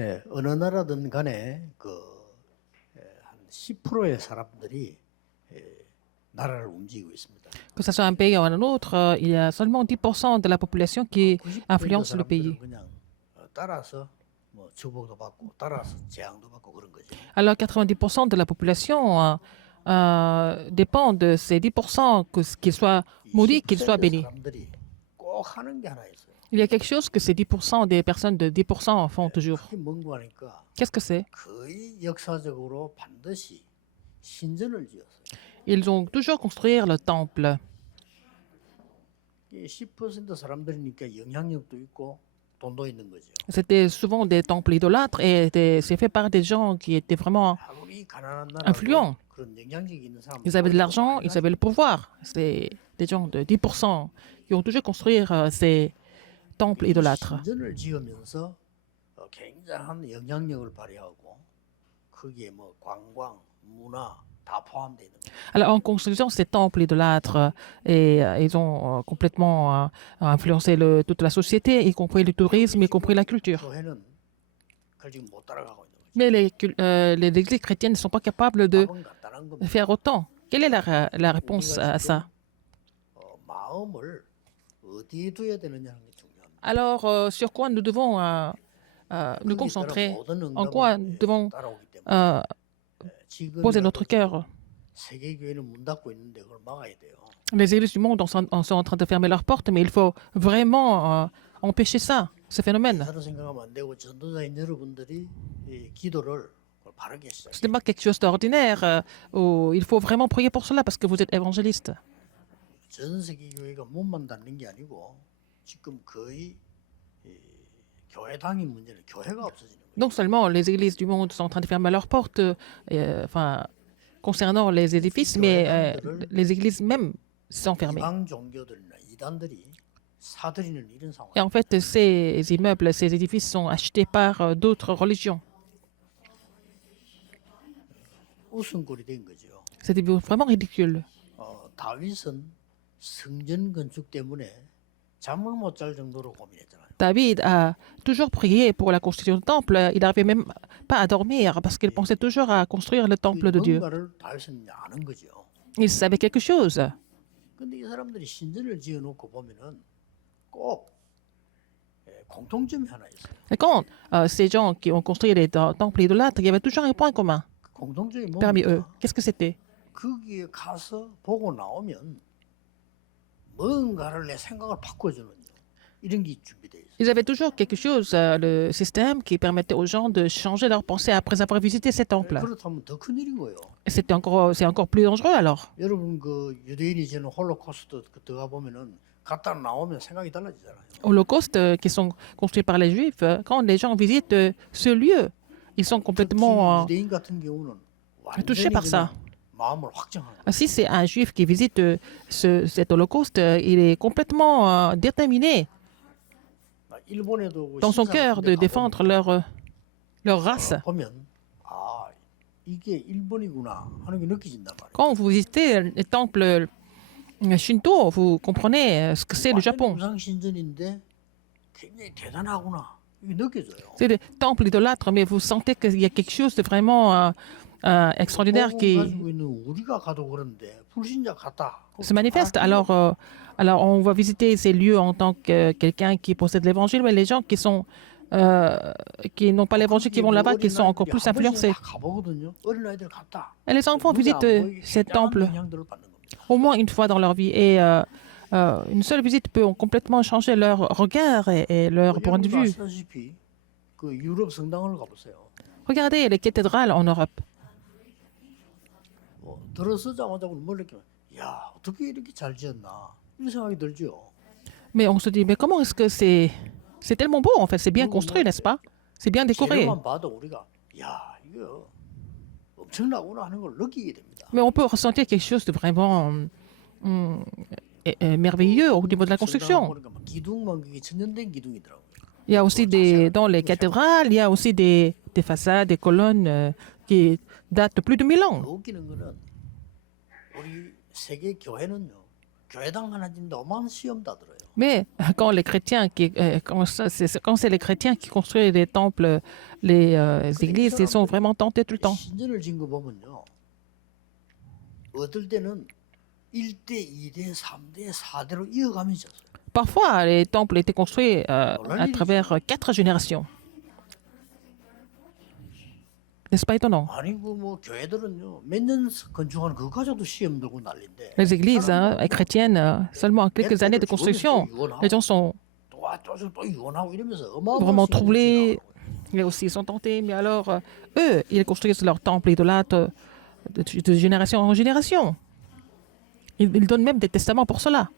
예, 어느 나라든 간에 한 10%의 사람들이 나라를 움직이고 있습니다. Que ce soit un pays ou un autre, il y a seulement 10% de la population qui 90% influence le 사람들은 pays. 그냥 따라서 뭐 축복도 받고 따라서 재앙도 받고 그런 거죠. Alors 90% de la population dépend de ces 10%, qu'ils soient maudits, qu'ils soient 10% bénis. 사람들이 꼭 하는 게 하나 있어요. Il y a quelque chose que ces 10% des personnes de 10% font toujours. 그게 뭔고 하니까 Qu'est-ce que c'est? 거의 역사적으로 반드시 신전을 지었어요. Ils ont toujours construire le temple. 이 10% 사람들이니까 영향력도 있고 돈도 있는 거죠. C'était souvent des temples idolâtres et c'est fait par des gens qui étaient vraiment 아무리 가난한 influents. 나라도 그런 영향력이 있는 사람. Ils avaient de l'argent, ils avaient le pouvoir. C'est des gens de 10% qui ont toujours construire ces temples idolâtres. 신전을 지으면서 굉장한 영향력을 발휘하고 거기에 뭐 관광, 문화 다 포함되어 있는 거예요. Alors, en construisant ces temples idolâtres, ils ont complètement influencé toute la société, y compris le tourisme, y compris la culture. 교회는 그걸 지금 못 따라가고 있는 거죠. Mais les églises chrétiennes ne sont pas capables de 답은 간단한 겁니다. faire autant. Quelle est la réponse à ça? 마음을 어디에 둬야 되느냐는 게 중요합니다. Alors, sur quoi nous devons nous 거기에 따라 concentrer? 모든 En quoi 응답은 nous devons 따라오기 때문에 poser 지금이라도 notre cœur? 세계 교회는 문 닫고 있는데 그걸 막아야 돼요. Les églises du monde sont en train de fermer leurs portes, mais il faut vraiment empêcher ça, ce phénomène. 다른 생각하면 안 되고 전도자인 여러분들이 이 기도를 그걸 바르게 Ce n'est 시작해요. pas quelque chose d'ordinaire. Où il faut vraiment prier pour cela parce que vous êtes évangéliste. 전 세계 교회가 문만 닫는 게 아니고 지금 거의 이 교회당이 문제는 교회가 없어지는 거예요. Non seulement les églises du monde sont en train de fermer leurs portes, enfin, concernant les édifices, mais les églises même sont fermées. 이방 종교들이나 이단들이 사들이는 이런 상황. Et en fait, ces immeubles, ces édifices sont achetés par d'autres religions. 웃음꼴이 된 거죠. C'est vraiment ridicule. 다윗은 성전 건축 때문에 잠을 못 잘 정도로 고민했잖아요. David a toujours prié pour la construction du temple. Il n'arrivait même pas à dormir parce qu'il pensait toujours à construire le temple de Dieu. 뭔가를 다윗은 아는 거죠. Il savait quelque chose. 근데 이 사람들이 신전을 지어놓고 보면은 꼭 공통점이 하나 있어요. Et quand ces gens qui ont construit les temples idolâtres, il y avait toujours un point commun 그 공통점이 parmi eux. 뭡니까? Qu'est-ce que c'était? 거기에 가서 보고 나오면 뭔가를 내 생각을 바꿔주는 이런 게 준비되어 있어요. Ils avaient toujours quelque chose, le système qui permettait aux gens de changer leur pensée après avoir visité ces temples. 그렇다면 더 큰 일인 거예요. Et c'est encore plus dangereux alors. 여러분 그 유대인이 지는 홀로코스트 들어가 보면은 갔다 나오면 생각이 달라지잖아요. Holocauste qui sont construits par les Juifs, quand les gens visitent ce lieu, ils sont complètement 특히 유대인 같은 경우는 touchés 완전히 par ça. 그냥 마음을 확정하는 거예요. Si c'est un Juif qui visite cet Holocauste, il est complètement déterminé 일본에도 그 dans son 신사 cœur 같은 de 데 défendre leur race. 보면 아 이게 일본이구나 하는 게 느껴진단 말이에요. Quand vous visitez les temples Shinto, vous comprenez ce que c'est le Japon. 우상 신전인데 굉장히 대단하구나 이게 느껴져요. C'est des temples idolâtres, mais vous sentez qu'il y a quelque chose de vraiment extraordinaire 복음 qui 가지고 있는 우리가 가도 그런데 불신자 같다. se manifeste. Alors on va visiter ces lieux en tant que quelqu'un qui possède l'évangile, mais les gens qui n'ont pas l'évangile, qui vont là-bas, qui sont encore plus influencés. 가보거든요. 어린아이들 갔다. Et les enfants visitent ces temples 영향들을 받는 겁니다. au moins une fois dans leur vie. Et une seule visite peut complètement changer leur regard et leur point de 여러분도 vue. 아시다시피 그 유럽 성당을 가보세요. Regardez les cathédrales en Europe. 뭐 들어서자마자 뭘 느끼면 야 어떻게 이렇게 잘 지었나 이런 생각이 들죠. Mais on se dit, mais comment est-ce que c'est tellement beau en fait, c'est bien construit, n'est-ce pas? C'est bien décoré. 재료만 봐도 우리가 야 이거 엄청나구나 하는 걸 느끼게 됩니다. Mais on peut ressentir quelque chose de vraiment merveilleux au niveau de la 성당 construction. 보니까 막 기둥만 그게 천년된 기둥이더라고요. Il y a aussi dans les cathédrales, il y a aussi des façades, des colonnes qui datent de plus de 1000 ans. 더 웃기는 거는 우리 세계 교회는요 교회당 하나 짓는데 어마어마한 시험 다 들어요. Mais quand les chrétiens quand c'est les chrétiens qui construisent les temples, les églises, ils sont vraiment tentés tout le temps. 신전을 지은 거 보면요. 어떨 때는 1대, 2대, 3대, 4대로 이어가면서 졌어요. Parfois, les temples étaient construits à travers 4 générations. N'est-ce pas étonnant? 아니 뭐 교회들은요. 몇 년 건축하는 그거 가지고도 시험 들고 난리인데. Les églises chrétiennes, seulement quelques années de construction, les gens sont 또 이혼하고 이러면서 vraiment 어마어마한 troublés, mais aussi ils sont tentés. Mais alors, eux, ils construisent leur temple idolâtre de génération en génération. Ils donnent même des testaments pour cela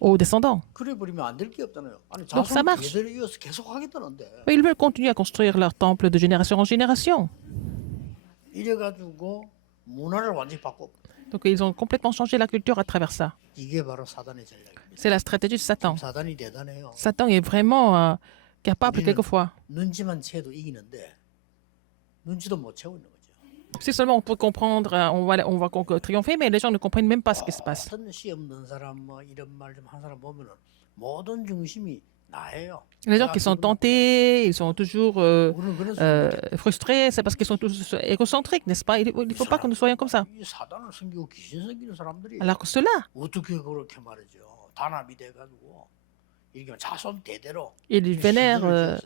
aux descendants. 그래 버리면 안 될 게 없잖아요. 아니 Donc, ça 자손 marche. 대대로 이어서 계속 하겠다는데. Mais ils veulent continuer à construire leur temple de génération en génération. 이래 가지고 문화를 완전히 바꿔. Donc, ils ont complètement changé la culture à travers ça. 이게 바로 사단의 전략입니다. C'est la stratégie de Satan. 사단이 대단해요. Satan est vraiment capable 우리는 quelquefois. 눈치만 채도 이기는데 눈치도 못 채고 있는 거죠. Si seulement on peut comprendre, on va triompher, mais les gens ne comprennent même pas ce qui se passe. 어떤 시험 든 사람 뭐 이런 말 좀 한 사람 보면은 모든 중심이 나예요. Les gens qui sont tentés, ils sont toujours 우리는 그래서 frustrés, c'est parce qu'ils sont tous égocentriques, n'est-ce pas? Il ne faut pas que nous soyons comme ça. 이 사단을 섬기고 귀신 섬기는 사람들이 Alors que ceux-là, 어떻게 그렇게 말이죠. 단합이 돼가지고 이게 자손 대대로 ils vénèrent,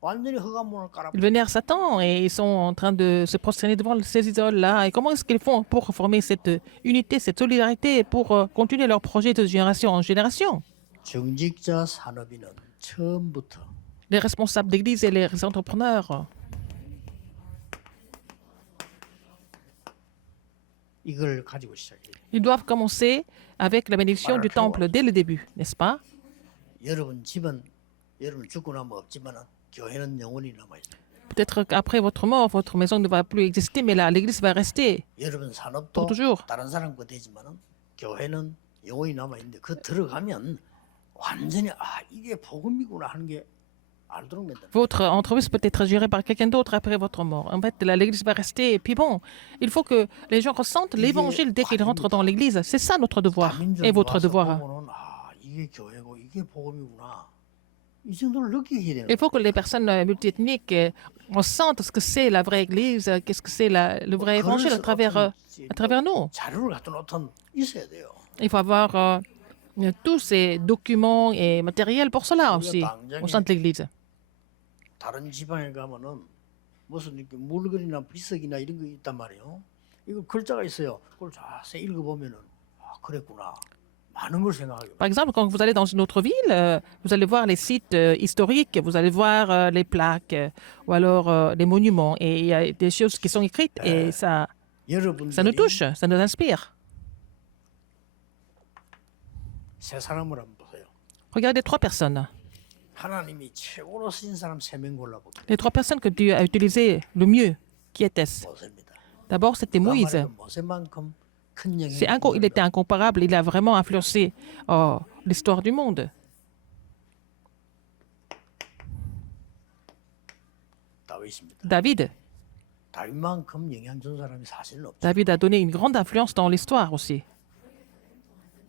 완전히 흑암문을 깔아. ils vénèrent Satan et ils sont en train de se prosterner devant ces idoles-là. Et comment est-ce qu'ils font pour former cette unité, cette solidarité, pour continuer leur projet de génération en génération? 정직자 산업인은 처음부터 Les responsables d'église et les entrepreneurs, 이걸 가지고 시작해요. ils doivent commencer avec la bénédiction du temple dès le début, n'est-ce pas? 여러분 집은 여러분 죽고 나면 없지만은 교회는 영원히 남아 있어요. Peut-être qu'après votre mort, votre maison ne va plus exister, mais l'église va rester 여러분 pour 산업도 toujours. 다른 사람 거 되지만은 교회는 영원히 남아 있는데 그 들어가면 완전히 이게 복음이구나 하는 게 알도록 만든다. Votre entreprise peut être gérée par quelqu'un d'autre après votre mort. En fait, l'église va rester. Et puis bon, il faut que les gens ressentent l'évangile dès qu'ils rentrent dans l'église. C'est ça notre devoir et votre devoir. 보면은 이게 교회고 이게 복음이구나. 이 정도를 느끼게 되는. Il faut que les personnes multiethniques ressentent ce que c'est la vraie église, qu'est-ce que c'est le vrai évangile à travers nous. 자료를 갖다 놓던 있어야 돼요. Il faut avoir tous ces documents et matériels pour cela aussi au sein de l'église. 다른 지방에 가면은 무슨 이렇게 물건이나 비석이나 이런 거 있단 말이에요. 이거 글자가 있어요. 그걸 자세히 읽어보면은 그랬구나. 많은 걸 생각하게. Par exemple, quand vous allez dans une autre ville, vous allez voir les sites historiques, vous allez voir les plaques ou alors les monuments. Et il y a des choses qui sont écrites et ça nous 여러분들이 touche, ça nous inspire. 세 사람을 한번 보세요. Regardez 3 personnes. 하나님이 최고로 쓰신 사람 3명 골라볼게요. Les 3 personnes que Dieu a utilisées le mieux, qui étaient-ce? 모세입니다. D'abord, c'était Moïse. 모세만큼 큰 Il était incomparable, il a vraiment influencé l'histoire du monde. 다윗입니다. David. 다윗만큼 영향 준 사람이 사실은 없죠. David a donné une grande influence dans l'histoire aussi.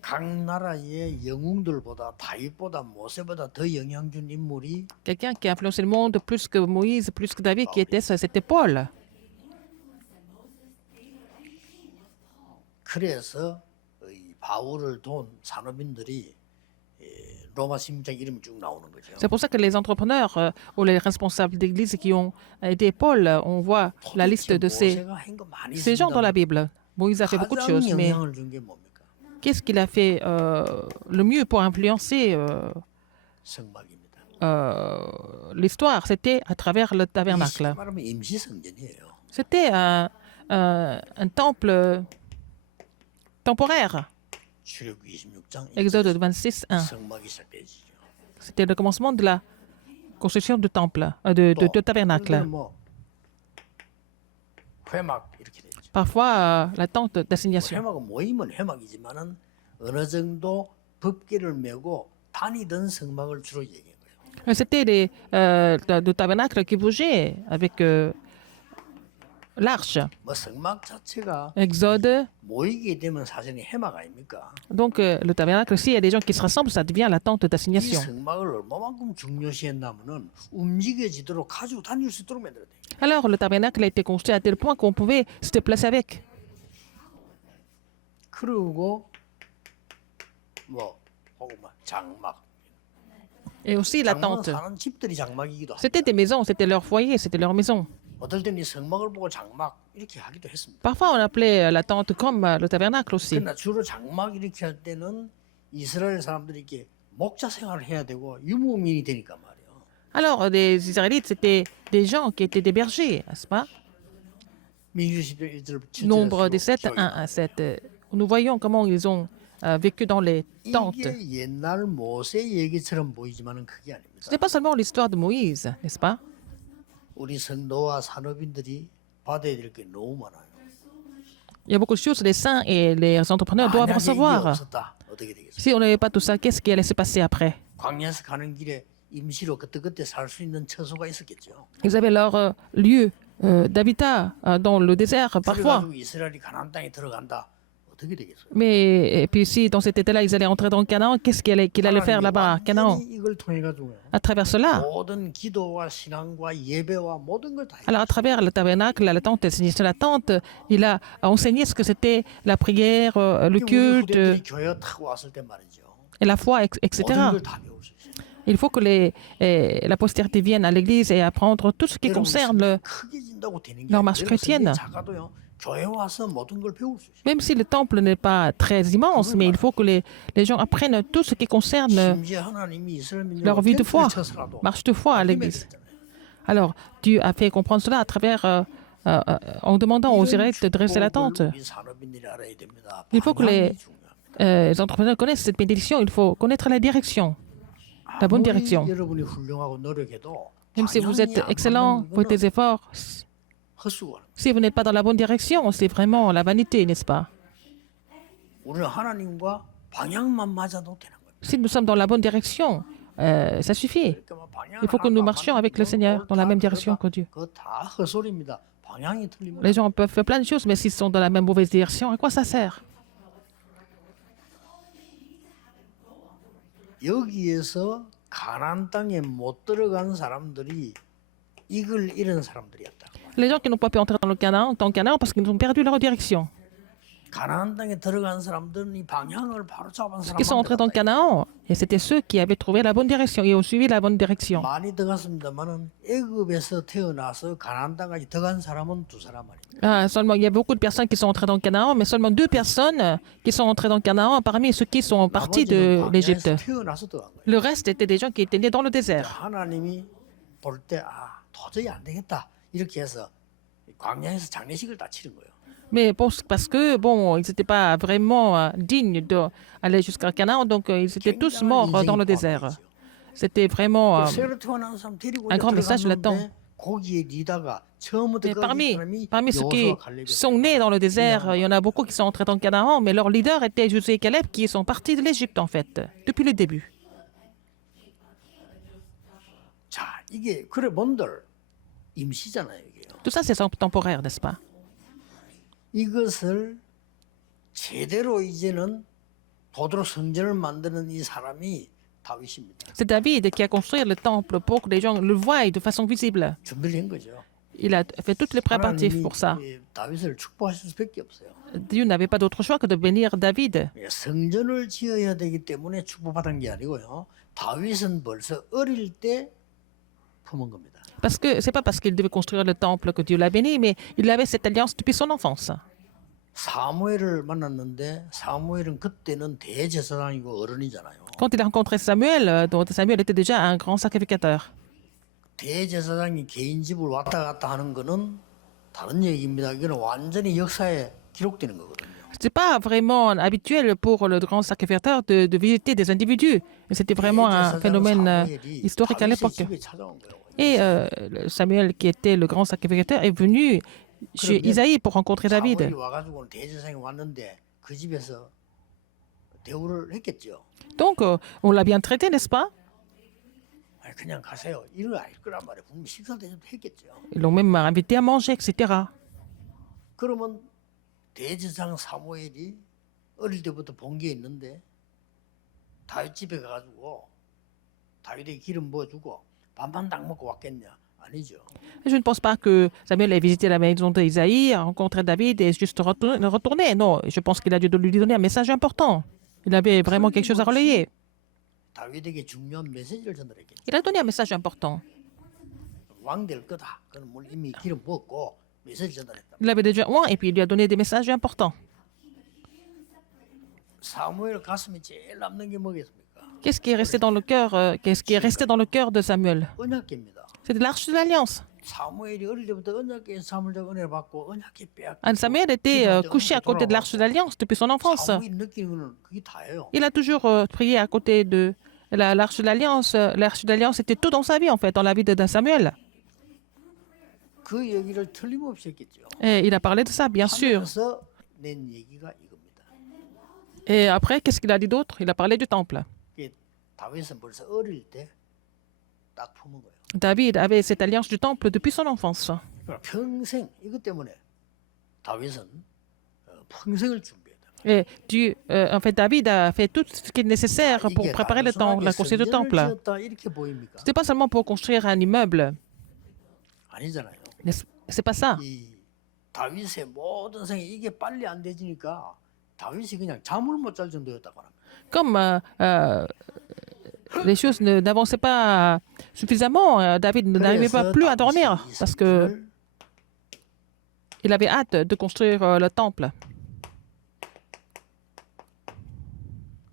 각 나라의 영웅들보다 다윗보다 모세보다 더 영향 준 인물이 Quelqu'un qui a influencé le monde plus que Moïse, plus que David, qui était-ce? C'était Paul. 그래서 이 바울을 돈 산업인들이 로마 시민장 이름이 쭉 나오는 거죠. C'est pour ça que les entrepreneurs ou les responsables d'église qui ont aidé Paul, on voit la liste de 모세가 한거 많이 ces gens dans la Bible. Moïse a fait beaucoup de 가장 choses, mais 영향을 준 게 뭡니까? qu'est-ce qu'il a fait le mieux pour influencer 성막입니다. l'histoire? C'était à travers le tabernacle. 쉽게 말하면 임시 성전이에요. C'était un temple temporaire. 출애굽기 26장 Exode 26, 1. 성막이 시작되지요. C'était le commencement de la construction du temple, de tabernacle. 뭐 회막 이렇게 되죠. Parfois, la tente d'assignation. 회막은 모이면 회막이지만은 어느 정도 법계를 메고 다니던 성막을 주로 얘기한 거예요. C'était des tabernacles qui bougeaient avec l'arche. 뭐 성막 자체가 Exode. 모이게 되면 사실은 해막 아닙니까? Donc, le tabernacle, s'il y a des gens qui se rassemblent, ça devient la tente 이 d'assignation. 성막을 얼마만큼 중요시했냐면은 움직여지도록 가지고 다닐 수 있도록 만들어야 돼. Alors, le tabernacle a été construit à tel point qu'on pouvait se déplacer avec. 그리고 뭐 혹은 뭐 장막. Et aussi la 장막은 tente. 사는 집들이 장막이기도 C'était 합니다. des maisons, c'était leur foyer, c'était leur maison. 어떨 때는 이 성막을 보고 장막 이렇게 하기도 했습니다. Parfois, on appelait la tente comme le tabernacle aussi. 그러나 주로 장막 이렇게 할 때는 이스라엘 사람들이 이렇게 목자 생활을 해야 되고 유목민이 되니까 말이에요. Alors, les Israélites, c'était des gens qui étaient des bergers, n'est-ce pas? 민수 10장 1절 Nombre 17, 1 à 7. Nous voyons comment ils ont vécu dans les tentes. 이게 옛날 모세 얘기처럼 보이지만은 그게 아닙니다. Ce n'est pas seulement l'histoire de Moïse, n'est-ce pas? 우리 성도와 산업인들이 받아야 될 게 너무 많아요. Il y a beaucoup de choses, les saints et les entrepreneurs doivent 만약에 이게 recevoir. 없었다 어떻게 되겠어요? Si on n'avait pas tout ça, qu'est-ce qui allait se passer après? 광야에서 가는 길에 임시로 그때 살 수 있는 처소가 있었겠죠. Ils avaient leur lieu d'habitat dans le désert parfois. 그래가지고 이스라엘이 가나안 땅에 들어간다 어떻게 되겠어요? Mais et puis si dans cet état-là, ils allaient entrer dans le Canaan, qu'est-ce qu'il allait faire là-bas, à Canaan? 완전히 이걸 통해 가지고 À travers cela, 모든 기도와 신앙과 예배와 모든 걸 다 alors à travers le tabernacle, la tente, de la tente, il a enseigné ce que c'était la prière, le 우리 culte 후대들이 교회 타고 왔을 때 말이죠. et la foi, etc. 모든 걸 다 배울 수 있어요. Il faut que la postérité vienne à l'église et apprendre tout ce qui 여러분, concerne 크게 진다고 되는 게 leur 아니라 marche chrétienne. 작아도요. 교회 와서 모든 걸 배울 수 있어요. Même si le temple n'est pas très immense, mais il faut que les gens apprennent tout ce qui concerne 심지어 하나님이 이스라엘 leur vie de foi, 민족을 쳐서라도 marche de foi à l'église. 했잖아요. Alors, Dieu a fait comprendre cela à travers, en demandant aux Israélites de dresser la tente. 우리 산업인들이 알아야 됩니다. Il faut que 방향이 중요합니다. les entrepreneurs connaissent cette bénédiction, il faut connaître la direction, la bonne 아무리 direction. 여러분이 훌륭하고 노력해도 Même si vous 방향이 êtes 안 excellent, 맞는 vous faites des 거는 efforts, 헛수고하는 거예요. si vous n'êtes pas dans la bonne direction, c'est vraiment la vanité, n'est-ce pas? 우리는 하나님과 방향만 맞아도 되는 거예요. Si nous sommes dans la bonne direction, ça suffit. 그러니까 뭐 방향 Il faut que 하나도 nous 안 marchions 맞는 avec le 건 Seigneur, dans la 다 même 그거 direction 다- que Dieu. 그거 다 헛소리입니다. 방향이 틀리면 Les gens peuvent faire plein de choses, mais s'ils sont dans la même mauvaise direction, à quoi ça sert? 여기에서 가나안 땅에 못 들어간 사람들이 이걸 잃은 사람들이었다. Les gens qui n'ont pas pu entrer dans le Canaan parce qu'ils ont perdu leur direction. 가나안 땅에 들어간 사람들은 이 방향을 바로 잡은 Ceux qui sont entrés dans le 사람들. Canaan, et c'était ceux qui avaient trouvé la bonne direction et ont suivi la bonne direction. 많이 들어갔습니다만은 애굽에서 태어나서 가나안 땅까지 들어간 사람은 두 사람 아닙니다. Ah, seulement, il y a beaucoup de personnes qui sont entrées dans le Canaan, mais seulement 2 personnes qui sont entrées dans le Canaan parmi ceux qui sont partis de 나머지는 l'Égypte. 광야에서 태어나서 들어간 거예요. Le reste étaient des gens qui étaient nés dans le désert. 하나님이 볼 때 도저히 안 되겠다 이렇게 해서 광야에서 장례식을 다 치른 거예요. Mais parce que, bon, ils n'étaient pas vraiment dignes d'aller jusqu'à Canaan, donc ils étaient tous morts dans le désert. C'était vraiment... 새로 태어난 사람 데리고 un grand message 들어갔는데 거기에 리다가 처음부터 Mais 끝까지 사람이 parmi ceux qui 여호수아 갈렙이 sont nés dans le désert, il y en a beaucoup qui sont entrés dans le Canaan, mais leur leader était Josué et Caleb qui sont partis de l'Égypte, en fait, depuis le début. 자 이게 그래 본들 임시잖아요 이게요. Tout ça, c'est temporaire, n'est-ce pas? 이것을 제대로 이제는 도드로 성전을 만드는 이 사람이 다윗입니다. C'est David qui a construit le temple pour que les gens le voient de façon visible. 준비를 한 거죠. Il a fait toutes les préparatifs 하나님이 pour ça. 이 다윗을 축복하실 수밖에 없어요. Dieu n'avait pas d'autre choix que de bénir David. 성전을 지어야 되기 때문에 축복받은 게 아니고요. 다윗은 벌써 어릴 때 품은 겁니다. Parce que c'est pas parce qu'il devait construire le temple que Dieu l'a béni, mais il avait cette alliance depuis son enfance. 사무엘을 만났는데 사무엘은 그때는 대제사장이고 어른이잖아요. Quand il a rencontré Samuel, dont Samuel était déjà un grand sacrificateur. 대제사장이 개인 집을 왔다 갔다 하는 거는 다른 얘기입니다. 이거는 완전히 역사에 기록되는 거거든요. C'était pas vraiment habituel pour le grand sacrificateur de visiter des individus. C'était vraiment un phénomène historique à l'époque. 집에 찾아온 거예요. Et Samuel, qui était le grand sacrificateur, est venu chez Isaïe pour rencontrer 사무엘이 David. 와가지고는 대제사장이 왔는데 그 집에서 대우를 했겠죠. Donc, on l'a bien traité, n'est-ce pas? 아니, 그냥 가세요. 이런 거 아닐 거란 말이에요. 분명히 식사 대접도 했겠죠. Ils l'ont même invité à manger, etc. 그러면 대제사장 사무엘이 어릴 때부터 본 게 있는데 다윗 집에 가가지고 다윗에게 기름 부어주고 반반 딱 먹고 왔겠냐? 아니죠. Je ne pense pas que Samuel ait visité la maison d'Isaïe, rencontré David et juste retourné. Non, je pense qu'il a dû lui donner un message important. Il avait vraiment quelque chose à relayer. 다윗에게 중요한 메시지를 전달했겠죠. Il a donné un message important. 왕 될 거다. 그는 뭘 이미 기름 부었고 메시지 전달했다. Il avait déjà oint et puis il lui a donné des messages importants. 사무엘 가슴에 제일 남는 게 뭐겠습니까? Qu'est-ce qui est resté dans le cœur, qu'est-ce qui est resté dans le cœur de Samuel? 언약궤입니다. C'était l'arche de l'alliance. 사무엘이 어릴 때부터 언약궤 사물적 은혜를 받고 언약궤 빼앗고 Samuel était couché à côté de l'arche de l'alliance depuis son enfance. 사무엘이 느끼는 거는 그게 다예요. Il a toujours prié à côté de l'arche de l'alliance. L'arche de l'alliance était tout dans sa vie, en fait, dans la vie de Samuel. 그 얘기를 틀림없이 했겠죠. Et il a parlé de ça, bien sûr. 하면서 낸 얘기가 이겁니다. Et après, qu'est-ce qu'il a dit d'autre? Il a parlé du temple. 이게 다윗은 벌써 어릴 때 딱 품은 거예요. David avait cette alliance du temple depuis son enfance. 그러니까 평생 이것 때문에 다윗은 평생을 준비했다. Et Dieu, en fait, David a fait tout ce qui est nécessaire pour préparer le temple, la construction du temple. 지었다 이렇게 보입니까? C'était pas seulement pour construire un immeuble. 아니잖아요. C'est pas ça. 이 다윗의 모든 생이 이게 빨리 안 되지니까 다윗이 그냥 잠을 못 잘 정도였다고 합니다. Comme les choses n'avançaient pas suffisamment, David n'arrivait pas plus à dormir parce que il avait hâte de construire le temple.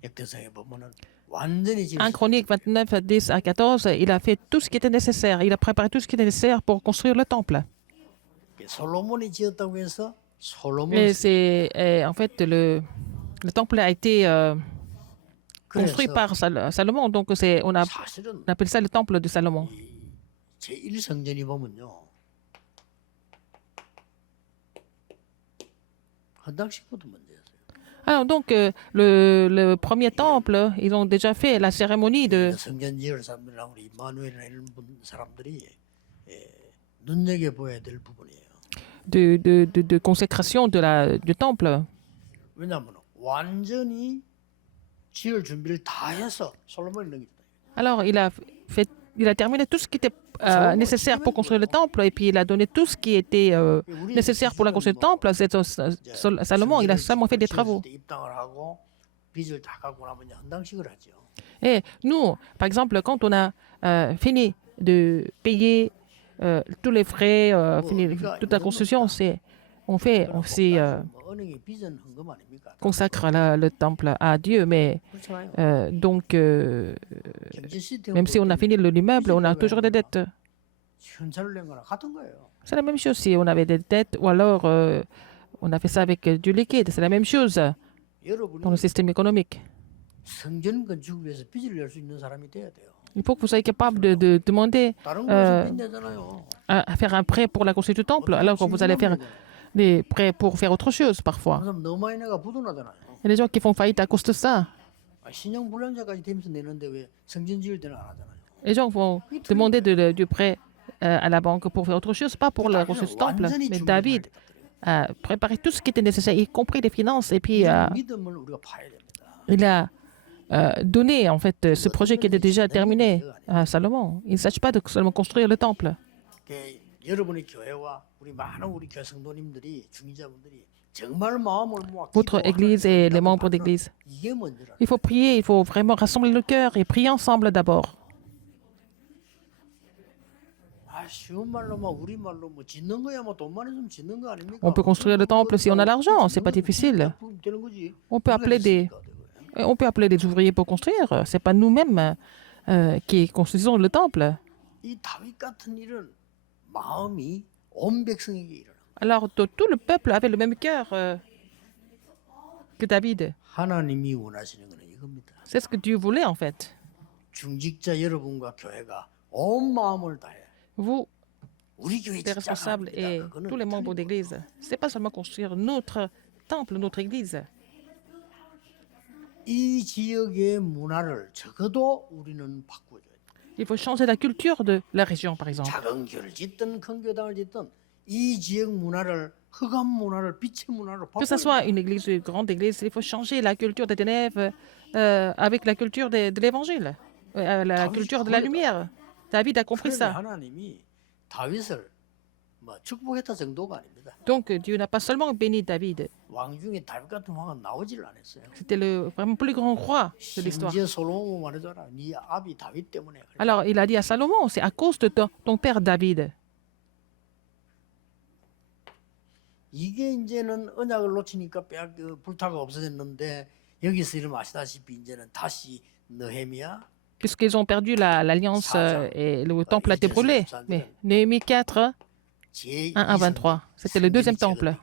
역대상에 보면은 완전히 지금 1 Chronique 29, 10 à 14, il a fait tout ce qui était nécessaire. Il a préparé tout ce qui était nécessaire pour construire le temple. 솔로몬이 지었다고 해서 솔로몬 Et c'est en fait le temple a été construit 그래서 par Salomon, donc on 사실은 appelle ça le temple de Salomon. 제1성전이 보면요. 헌당식부터 먼저였어요. Alors donc le premier temple, ils ont déjà fait la cérémonie de 성전 지을 사람들이랑 우리 이마누엘이나 이런 사람들이 눈여겨봐야 될 부분이에요. de consécration du temple. 왜냐하면 완전히 지을 준비를 다 해서 솔로몬이 넘겼다. Alors il a terminé tout ce qui était nécessaire pour construire le temple et puis il a donné tout ce qui était nécessaire pour la construction du temple. Salomon, il a seulement fait des travaux. 입당을 하고 빚을 다 갚고 나면 이제 헌당식을 하죠. Et nous, par exemple, quand on a fini de payer tous les frais, fini toute la construction, on 은행에 빚은 헌금 아닙니까? consacre le temple à Dieu. Mais 그렇잖아요. donc, 경제 시스템 même si on a fini l'immeuble, on a toujours des dettes. 현찰을 낸 거랑 같은 거예요. C'est la même chose si on avait des dettes ou alors on a fait ça avec du liquide. C'est la même chose dans le 여러분이 système économique. 성전 건축을 위해서 빚을 낼 수 있는 사람이 돼야 돼요. Il faut que vous soyez capable de demander 다른 곳에서 빚 내잖아요. à faire un prêt pour la construction du temple, alors que vous allez faire des prêts pour faire autre chose parfois. 그래서 너무 많이 내가 부도나잖아요. Il y a des gens qui font faillite à cause de ça. 신용 불량자까지 되면서 내는데 왜 성전 지을 때는 안 하잖아요. Les gens vont demander du prêt à la banque pour faire autre chose, pas pour la construction du temple. Mais David a préparé tout ce qui était nécessaire, y compris les finances, et puis 믿음을 우리가 봐야 됩니다. il a donné en fait ce projet qui était déjà terminé à Salomon. Il ne s'agit pas de seulement construire le temple. 여러분의 교회와 우리 많은 우리 교회 성도님들이 중직자분들이 정말 마음을 모아 Votre église et les membres d'église. 이게 먼저라. Il faut prier, il faut vraiment rassembler le cœur et prier ensemble d'abord. 쉬운 말로 막 우리 말로 뭐 짓는 거야 뭐 돈만 있으면 짓는 거 아닙니까? On peut construire le temple si on a l'argent, c'est pas difficile. 되는 거지. On peut appeler des ouvriers pour construire. C'est pas nous-mêmes qui construisons le temple. 이 다윗 같은 일은 마음이 온 백성에게 일어나. Alors tout le peuple avait le même cœur que David. 하나님이 원하시는 거는 이겁니다. C'est ce que Dieu voulait en fait. 중직자 여러분과 교회가 온 마음을 다해. Vous, 우리 교회 les responsables et tous les membres d'église, c'est pas seulement construire notre temple, notre église. 이 지역의 문화를 적어도 우리는 바꿔줘야 돼. Il faut changer la culture de la région, par exemple. 작은 교를 짓든 큰 교당을 짓든 이 지역 문화를 흑암 문화를 빛의 문화로 Que ce 바꿔야 soit 된다. une église, une grande église, il faut changer la culture des ténèbres avec la culture de l'évangile, la 다윗이 culture de la 그걸 lumière. David a compris 그러니 ça. 하나님이 다윗을 뭐 축복했다 정도가 아닙니다. Donc Dieu n'a pas seulement béni David, 왕 중에 다윗 같은 왕은 나오질 않았어요. c'était le vraiment plus grand roi de l'histoire. 심지어 솔로몬 말하잖아. 네 아비 다윗 때문에 그래. Alors il a dit à Salomon, c'est à cause de ton père David. 이게 이제는 언약을 놓치니까 불타가 없어졌는데 여기서 이름 아시다시피 이제는 다시 느헤미야 Puisqu'ils ont perdu l'alliance et le temple a été brûlé. Mais Néhémie 4, 1 à 23, c'était le deuxième temple.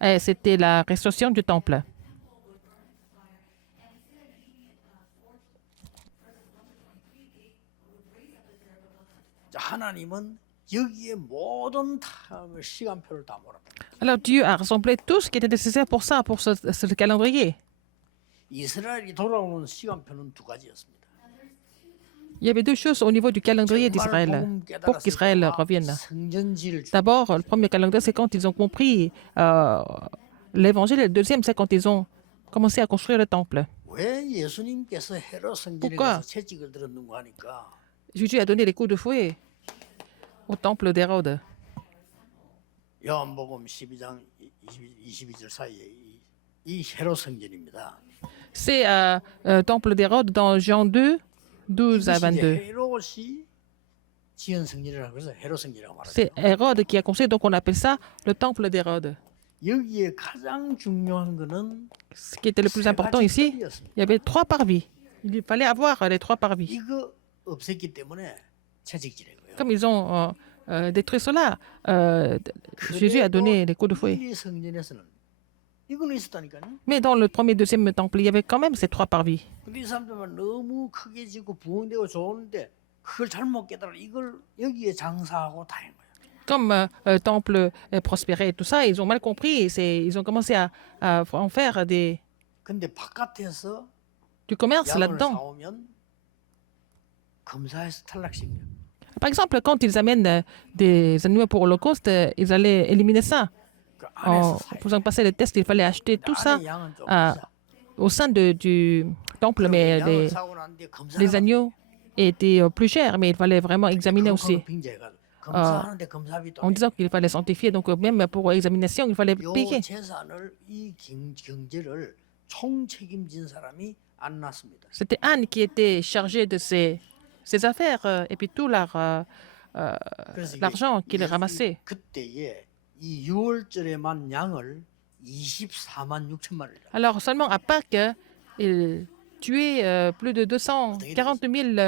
Et c'était la restauration du temple. 하나님은 여기에 모든 시간표를 다 몰았다. Alors Dieu a rassemblé tout ce qui était nécessaire pour ça, pour ce calendrier. 이스라엘이 돌아오는 시간표는 두 가지였습니다. Il y avait deux choses au niveau du calendrier d'Israël pour qu'Israël revienne. 성전지를 D'abord, le premier calendrier, c'est quand ils ont compris l'évangile. Et le deuxième, c'est quand ils ont commencé à construire le temple. 왜 예수님께서 헤롯 성전에 Pourquoi? 가서 채찍을 들었는가 하니까 Jésus a donné les coups de fouet au temple d'Hérode. 요한복음 12장 22절 사이에 이 헤롯 성전입니다. C'est temple d'Hérode dans Jean 2, 12 à 이것이 이제 22. 헤롯이 지은 성전이라고 해서 헤롯 성전이라고 말하죠. C'est Hérode qui a construit, donc on appelle ça le temple d'Hérode. 여기에 가장 중요한 거는 Ce qui était le plus 세 important 가지 ici, 뜰이었습니다. il y avait 3 parvis. Il fallait avoir les 3 parvis. 이거 없앴기 때문에 채찍질한 거예요. Comme ils ont détruit cela, Jésus a donné les coups de fouet. 이 성전에서는 이거는 있었다니까요. Mais dans le premier, deuxième temple, il y avait quand même ces 3 parvis. 근데 이 사람들만 너무 크게 짓고 부흥되고 좋은데 그걸 잘못 깨달아 이걸 여기에 장사하고 다닌 거예요. Comme le temple prospérait et tout ça, ils ont mal compris. Ils ont commencé à en faire 근데 바깥에서 du commerce 양을 là-dedans. 사오면 검사에서 탈락시켜요. Par exemple, quand ils amènent des animaux pour l'Holocauste, ils allaient éliminer ça. 그 En 안에서 사요. faisant passer les tests, il fallait acheter tout ça 안에 양은 좀 à- 비싸. au sein du temple, mais 양을 사고 난 뒤에 검사를 les agneaux étaient plus chers, mais il fallait vraiment examiner aussi. 빙자해가지고 검사하는데 검사비 또 En disant qu'il fallait sanctifier, donc même pour examination, il fallait 요 payer. 재산을 이 경제를 총 책임진 사람이 안 났습니다. C'était Anne qui était chargée de ces affaires et puis tout 그래서 이게 l'argent qu'il ramassait. 그때에 이 6월절에만 양을 24만 6천만을 Alors seulement à Pâques, il tuait plus de 240 000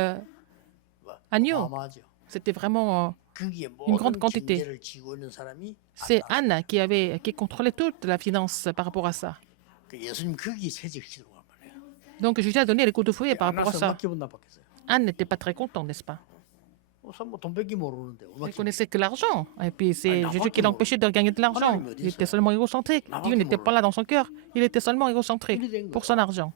agneaux. 어마어마하죠. C'était vraiment... 거기에 une grande 모든 quantité. 경제를 쥐고 있는 사람이 c'est Anne qui contrôlait toute la finance par rapport à ça. 그 예수님 거기 채찍시도가 말이에요. Donc Jésus a donné les coups de fouet par rapport à 안나서 ça. 막 기분 나빴겠어요. Anne n'était pas très content, n'est-ce pas? 돈 뺏기 모르는데 Il 얼마나 ne connaissait que l'argent. Et puis c'est Ah, Jésus qui l'empêchait de gagner de l'argent. Il était seulement égocentrique. Dieu n'était pas là dans son cœur. Il était seulement égocentrique pour son argent.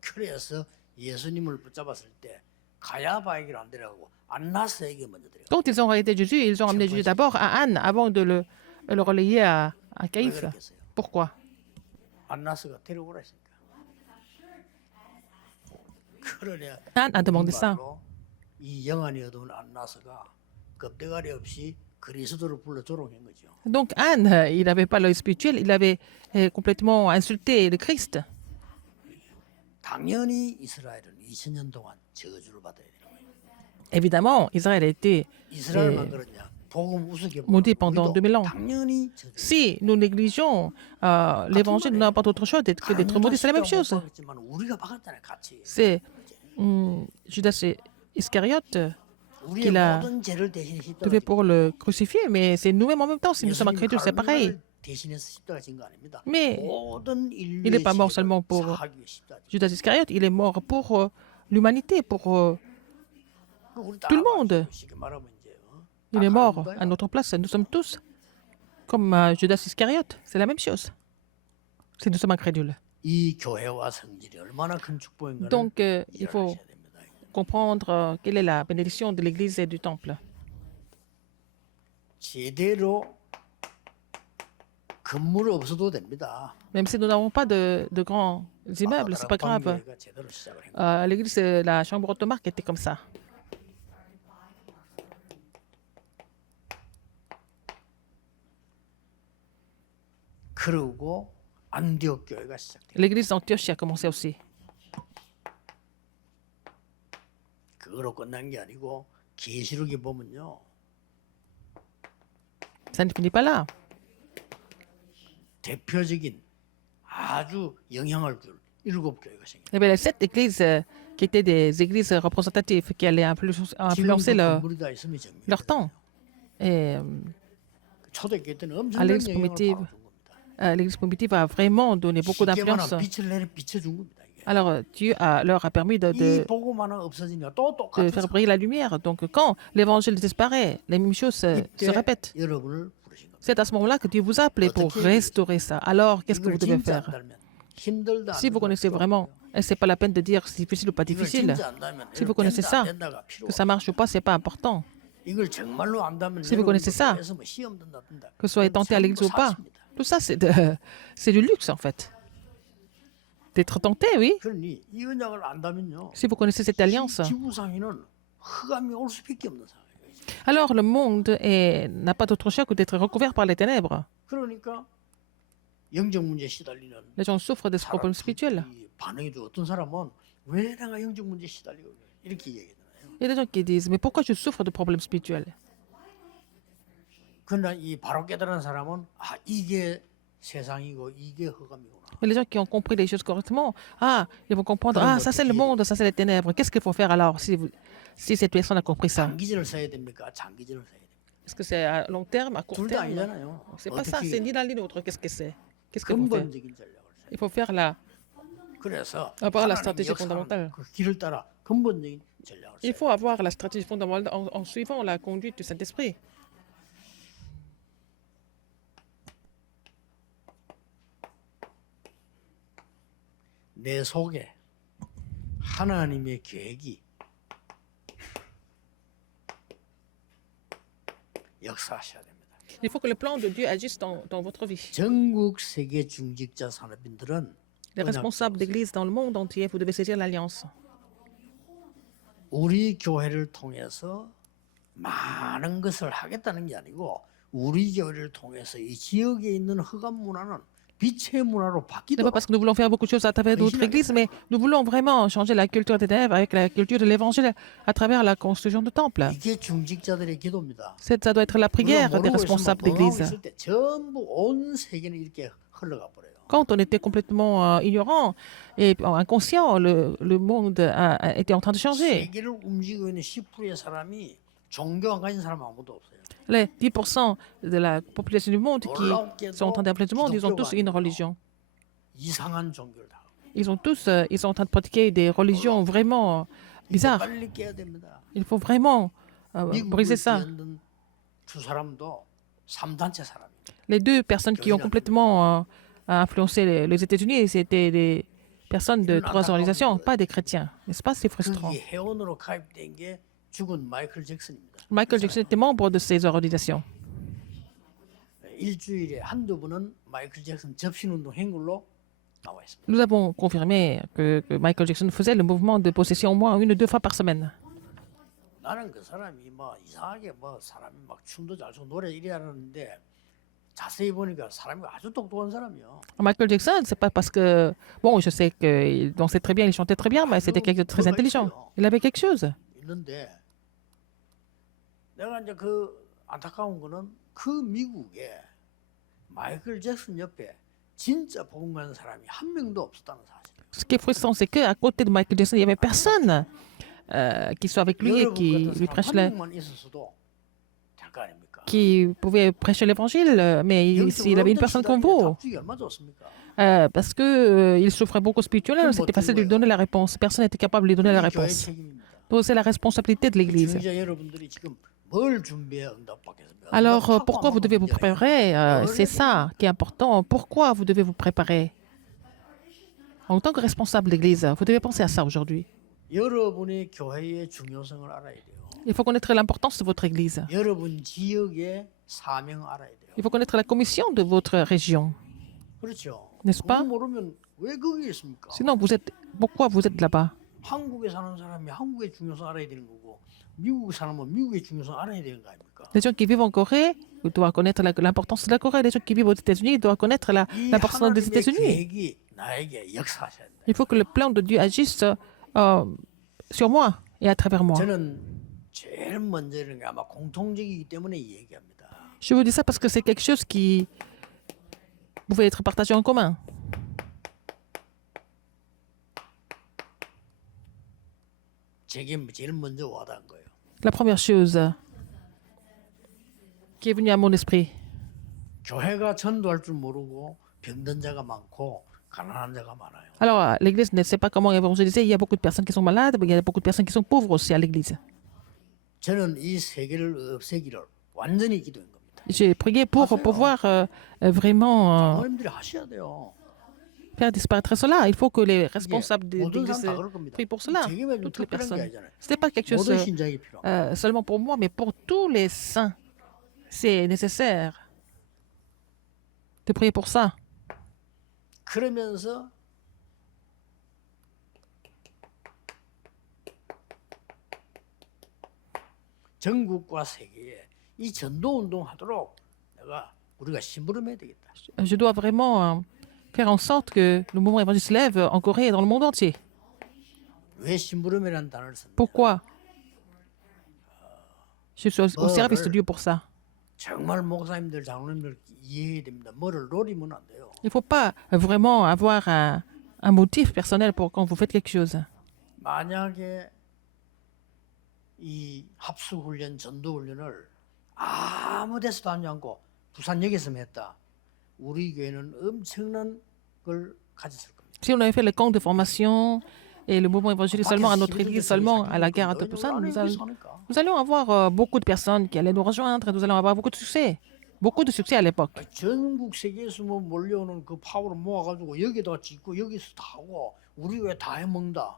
그래서 예수님을 붙잡았을 때 가야바에게 안 데려가고 안나스에게 먼저 데려가. Quand ils ont arrêté Jésus, ils ont amené Jésus d'abord à Anne avant de le relayer à 왜 Caïphe. 그랬겠어요? Pourquoi? 안나스가 데려오라 했으니까. 그러냐 Anne a demandé ça. 정말로 이 영안이 어두운 안나스가 겁대가리 없이 그리스도를 불러 조롱한 거죠. Donc Anne, il n'avait pas l'œil spirituel, il avait complètement insulté le Christ. 당연히 이스라엘은 2000년 동안 저주를 받아야 되는 거예요. Évidemment, Israël a été 이스라엘만 그러냐? 복음 우습게 maudit 보는 pendant 우리도 2000 ans. 당연히 저주. Si nous négligeons l'évangile, nous n'importe autre chose que d'être maudits, c'est la même chose. 지만 우리가 박았잖아요, 같이. C'est Judas Iscariote 우리의 qu'il a 모든 죄를 대신해 devait 십자가 pour le crucifier, mais c'est nous-mêmes en même temps. Si nous sommes incrédules, c'est pareil. 대신해서 십자가 진거 아닙니다. Mais 모든 il 인류의 n'est pas mort 죄를 seulement pour 사하기 위해 십자가 진 Judas Iscariote, il est mort pour l'humanité, pour 거예요. 우리 다 tout le monde. 쉽게 말하면 이제 Il est 다 mort 가는 거야. à notre place. Nous sommes tous comme Judas Iscariote. C'est la même chose. Si nous sommes incrédules. 이 교회와 성질이 얼마나 큰 축복인가를 Donc, il faut 이해하셔야 됩니다. comprendre quelle est la bénédiction de l'Église et du Temple. 제대로 건물 없어도 됩니다. Même si nous n'avons pas de grands immeubles, c'est pas grave. 방교회가 제대로 시작을 한 거예요. L'église, la chambre automarque était comme ça. 그러고 안디옥 교회가 시작돼요. L'église d'Antioche a commencé aussi. 그거로 끝난 게 아니고 계시록에 보면요. Ça ne finit pas là. 대표적인 아주 영향을 줄 7교회가 생겨요. Il y avait les 7 églises qui étaient des églises représentatives qui allaient influencer 지금도 건물이 다 있으면 정말 leur temps. Et 초대교회 때는 à 엄청난 l'église 영향을 primitive, 받아준 겁니다. l'église primitive a vraiment donné beaucoup d'influence. 시계만한 빛을 내려 비춰준 겁니다. 이게. Alors Dieu leur a permis 이 복음 하나 없어지니까 또 de 똑같은 faire briller la lumière. Donc quand l'évangile disparaît, les mêmes choses se 이때 répètent. 여러분을 부르신 겁니다. C'est à ce moment-là que Dieu vous a appelé pour restaurer ça. Alors qu'est-ce que 이걸 vous devez 진짜 faire? 안다면 힘들다. Si vous connaissez vraiment, et c'est pas la peine de dire c'est difficile ou pas 이걸 difficile, 진짜 안다면 si vous connaissez ça, que ça marche ou pas, c'est pas important. 이걸 정말로 안다면 Si vous connaissez ça, 여러분도 뭐 시험 든다 든다. Que soyez tenté à l'église ou pas, tout ça c'est du luxe en fait. D'être tenté, oui. 그러니 이 언약을 안다면요. Si vous connaissez cette alliance, 지구상에는 흑암이 올 수밖에 없는 상황이에요. alors le monde n'a pas d'autre choix que d'être recouvert par les ténèbres. 그러니까 영적 문제 시달리는 Les gens souffrent des problèmes spirituels. 이 반응이도 어떤 사람은 왜 내가 영적 문제 시달리고 그래? 이렇게 얘기하잖아요. Il y a des gens qui disent mais pourquoi je souffre de problèmes spirituels? 그러나 이 바로 깨달은 사람은 아 이게 세상이고 이게 흑암이구나. Et les gens qui ont compris les choses correctement, ils vont comprendre, ça c'est le monde, ça c'est les ténèbres. Qu'est-ce qu'il faut faire alors si cette personne a compris ça? 단기전을 써야 됩니까? 장기전을 써야 됩니까? Est-ce que c'est à long terme, à court 둘 다 terme? 아니잖아요. C'est pas ça, c'est 어떻게 ni l'un ni l'autre. Qu'est-ce que c'est? Qu'est-ce qu'il faut faire? 근본적인 전략을 써야 Il faut faire la, 그래서 avoir la 하나님의 stratégie 역사는 fondamentale. 그 길을 따라 근본적인 전략을 Il 써야 faut avoir la stratégie fondamentale en suivant la conduite du Saint-Esprit. 내 속에 하나님의 계획이 역사하셔야 됩니다. Il faut que le plan de Dieu agisse dans votre vie. 전국 세계 중직자 산업인들은 Les responsables 언약도 d'église dans le monde entier, vous devez saisir l'alliance. 우리 교회를 통해서 많은 것을 하겠다는 게 아니고 우리 교회를 통해서 이 지역에 있는 흑암 문화는 빛의 문화로 Ce n'est 바뀌도록 pas parce que nous voulons faire beaucoup de choses à travers d'autres églises, mais nous voulons vraiment changer la culture des ténèbres avec la culture de l'évangile à travers la construction de temples. 이게 중직자들의 기도입니다. Ça doit être la prière 우리가 des 모르고 responsables 있으면 d'église. 있을 때 전부 온 세계는 이렇게 흘러가 버려요. Quand on était complètement ignorant et inconscient, le monde était en train de changer. 세계를 움직이고 있는 10%의 사람이 종교 안 가진 사람 아무도 없어요. Les 10% de la population du monde qui sont en train d'influencer le monde, ils ont tous une religion. 이상한 종교를 다. Ils sont en train de pratiquer des religions vraiment bizarres. 빨리 깨야 됩니다. Il faut vraiment 미국을 briser ça. 뒤흔든 두 사람도 3단체 사람입니다. Les deux personnes qui ont complètement influencé les États-Unis, c'était des personnes de trois organisations, pas des chrétiens. N'est-ce pas? C'est frustrant. 거기 회원으로 가입된 게 죽은 마이클 잭슨입니다. Michael Jackson était membre de ces organisations. 일주일에 한두 번은 마이클 잭슨 접신운동 행굴로 나와 있습니다. Nous avons confirmé que Michael Jackson faisait le mouvement de possession au moins 1 ou 2 fois par semaine. 나는 그 사람이 뭐 이상하게 뭐 사람이 막 춤도 잘 추고 노래 이래 하는데 자세히 보니까 사람이 아주 똑똑한 사람이요. Michael Jackson, c'est pas parce que... Bon, je sais qu'il dansait très bien, il chantait très bien, mais c'était quelqu'un de très intelligent. Il avait quelque chose. 있는데 내가 이제 그 안타까운 거는 그 미국에 마이클 잭슨 옆에 진짜 복음 가는 사람이 한 명도 없었다는 사실. Ce qui est frustrant, c'est qu'à côté de Michael Jackson, il n'y avait personne qui soit avec lui et qui lui prêche 한 명만 있었어도 될 거 아닙니까? qui pouvait prêcher l'évangile, mais s'il avait une personne comme vous, 답주기 얼마 좋습니까? parce que il souffrait beaucoup spirituellement, c'était facile de lui donner la réponse. Personne n'était capable de lui donner la 이 교회 réponse. 책임입니다. Donc c'est la responsabilité de l'Église. 중자 여러분들이 지금 뭘 준비해야 응답받겠습니까? Alors pourquoi vous devez vous préparer? C'est ça qui est important. Pourquoi vous devez vous préparer? En tant que responsable d'Église, vous devez penser à ça aujourd'hui. 여러분의 교회의 중요성을 알아야 돼요. Il faut connaître l'importance de votre église. 여러분 지역의 사명 알아야 돼요. Il faut connaître la commission de votre région. 그렇죠. N'est-ce pas? 그거 모르면 왜 거기 있습니까? Sinon, pourquoi vous êtes là-bas? 한국에 사는 사람이 한국의 중요성 알아야 되는 거고 미국에 사람은 미국의 중요성 알아야 되는 거 아닙니까? Les gens qui vivent en Corée doivent connaître l'importance de la Corée. Les gens qui vivent aux États-Unis doivent connaître 이 l'importance des 하나님의 États-Unis. 계획이 나에게 역사하셔야 된다. Il faut que le plan de Dieu agisse sur moi et à travers moi. 저는 제일 먼저 이런 게 아마 공통적이기 때문에 이 얘기합니다. Je vous dis ça parce que c'est quelque chose qui pouvait être partagé en commun. 제게 제일 먼저 와닿은 거예요. La première chose qui est venue à mon esprit, 교회가 전도할 줄 모르고 병든 자가 많고 가난한 자가 많아요. alors l'Église ne sait pas comment évangéliser. Il y a beaucoup de personnes qui sont malades, mais il y a beaucoup de personnes qui sont pauvres aussi à l'Église. 저는 이 세계를 없애기를 완전히 기도한 겁니다. J'ai prié pour pouvoir vraiment 장로님들이 하셔야 돼요. faire disparaître cela. Il faut que les responsables de 모든 l'Église 사람 다 그럴 겁니다. prient pour cela. 제게만 좀 Toutes les 특별한 게 personnes. 아니잖아요. Ce n'est pas quelque chose 모든 신자에게 필요합니다. seulement pour moi, mais pour tous les saints. C'est nécessaire de prier pour ça. 그러면서 전국과 세계에 이 전도 운동 하도록 우리가 심부름해야 되겠다. Je dois vraiment faire en sorte que le mouvement évangélique se lève en Corée et dans le monde entier. 왜 심부름이라는 단어를 씁니까? Pourquoi? Je suis au service de Dieu pour ça. 정말 목사님들, 장로님들 이해해야 됩니다. 뭐를 노리면 안 돼요. Il ne faut pas vraiment avoir un motif personnel pour quand vous faites quelque chose. 만약에 이 합수훈련, 전도훈련을 아무 데서도 하지 않고 부산역에서만 했다. 우리 교회는 엄청난 걸 가졌을 겁니다. Si on avait fait les camps de formation et le mouvement évangélique seulement à notre église, seulement à la gare de Busan, nous allions avoir beaucoup de personnes qui allaient nous rejoindre et nous allons avoir beaucoup de succès. Beaucoup de succès à l'époque. 전국 세계에서 뭐 몰려오는 그 파워를 모아가지고 여기다 짓고 여기서 다 하고 우리 교회 다 해먹는다.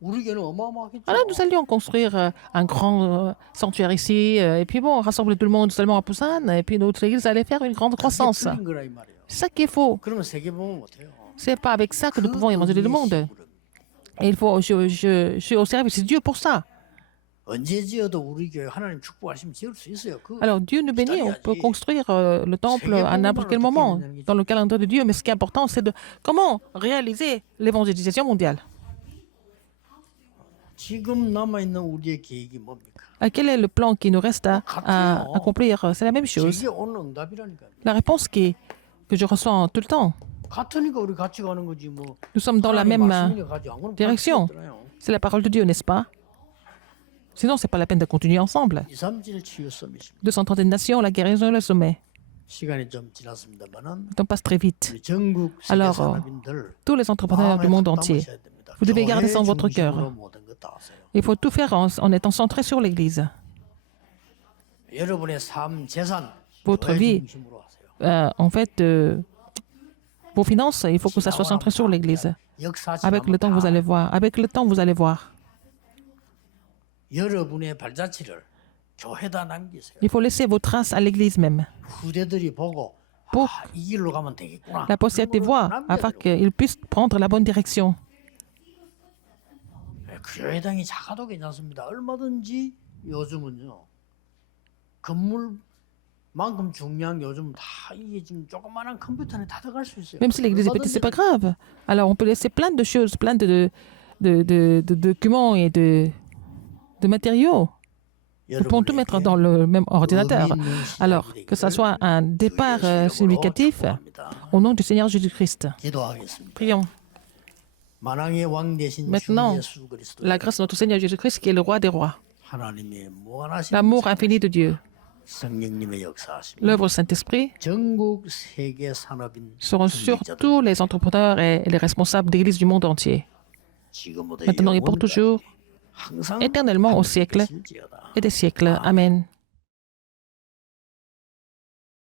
우리 교회는 어마어마하겠죠. Alors nous allions construire un grand sanctuaire ici et puis bon, rassembler tout le monde seulement à Busan et puis notre église allait faire une grande croissance. 틀린 거라 이 말이에요. C'est ça qu'il faut. 그러면 세계 보면 못해요. C'est pas avec ça que nous pouvons évangéliser le monde. Et il faut, je suis au service de Dieu pour ça. 언제 지어도 우리 교회 하나님 축복하시면 지을 수 있어요. Alors Dieu nous bénit, on peut construire le temple à n'importe quel moment dans le calendrier de Dieu, mais ce qui est important, c'est de comment réaliser l'évangélisation mondiale. 지금 남아 있는 우리의 계획이 뭡니까? Quel est le plan qui nous reste à accomplir? C'est la même chose. 제게 오는 응답이라니까요. La réponse que je reçois tout le temps. 같으니까 우리 같이 가는 거지 뭐. Nous sommes dans la 하나님 même 말씀이니까 가지. 안 그러면 direction. 같이 없잖아요. C'est la parole de Dieu, n'est-ce pas? Sinon, c'est pas la peine de continuer ensemble. 237 치유 서밋입니다. 230 nations, la guérison et le sommet. 시간이 좀 지났습니다만은 Le temps passe très vite. 우리 전국 세계 Alors, 산업인들 tous les entrepreneurs du monde entier, 담으셔야 됩니다. vous devez garder ça en votre 교회 cœur. 중심으로 모든 것 다 하세요. Il faut tout faire en étant centré sur l'Église. 여러분의 삶, 재산 Votre 교회 vie, 중심으로 하세요. en fait, vos finances, il faut que ça soit centré sur l'Église. 역사지 Avec le temps, vous allez voir. Avec le temps, vous allez voir. 여러분의 발자취를 교회다 남기세요. Il faut laisser vos traces à l'Église même. 후대들이 보고 Pour 이 길로 가면 되겠구나. la postérité voit, afin qu'ils puissent prendre la bonne direction. 교회당이 작아도 괜찮습니다. 얼마든지 요즘은요. 건물만큼 중요한 게 요즘 다 이게 지금 조그마한 컴퓨터 안에 다 들어갈 수 있어요. Même si l'Église est petite, c'est pas grave. Alors, on peut laisser plein de choses, plein de documents et de matériaux. Nous pouvons tout mettre dans le même ordinateur. Alors, que ce soit un départ significatif, au nom du Seigneur Jésus-Christ. 기도하겠습니다. Prions. 만왕의 왕 되신 주 Maintenant, 예수 그리스도 la grâce de notre Seigneur Jésus-Christ, qui est le roi des rois, 하나님의 무한하신 l'amour infini de Dieu, 성령님의 역사하심 l'œuvre du Saint-Esprit 전국 세계 산업인 seront sur tous les entrepreneurs et les responsables d'églises du monde entier, 지금부터 maintenant et pour toujours, 항상 éternellement au siècle 실지어다. et des siècles. Amen.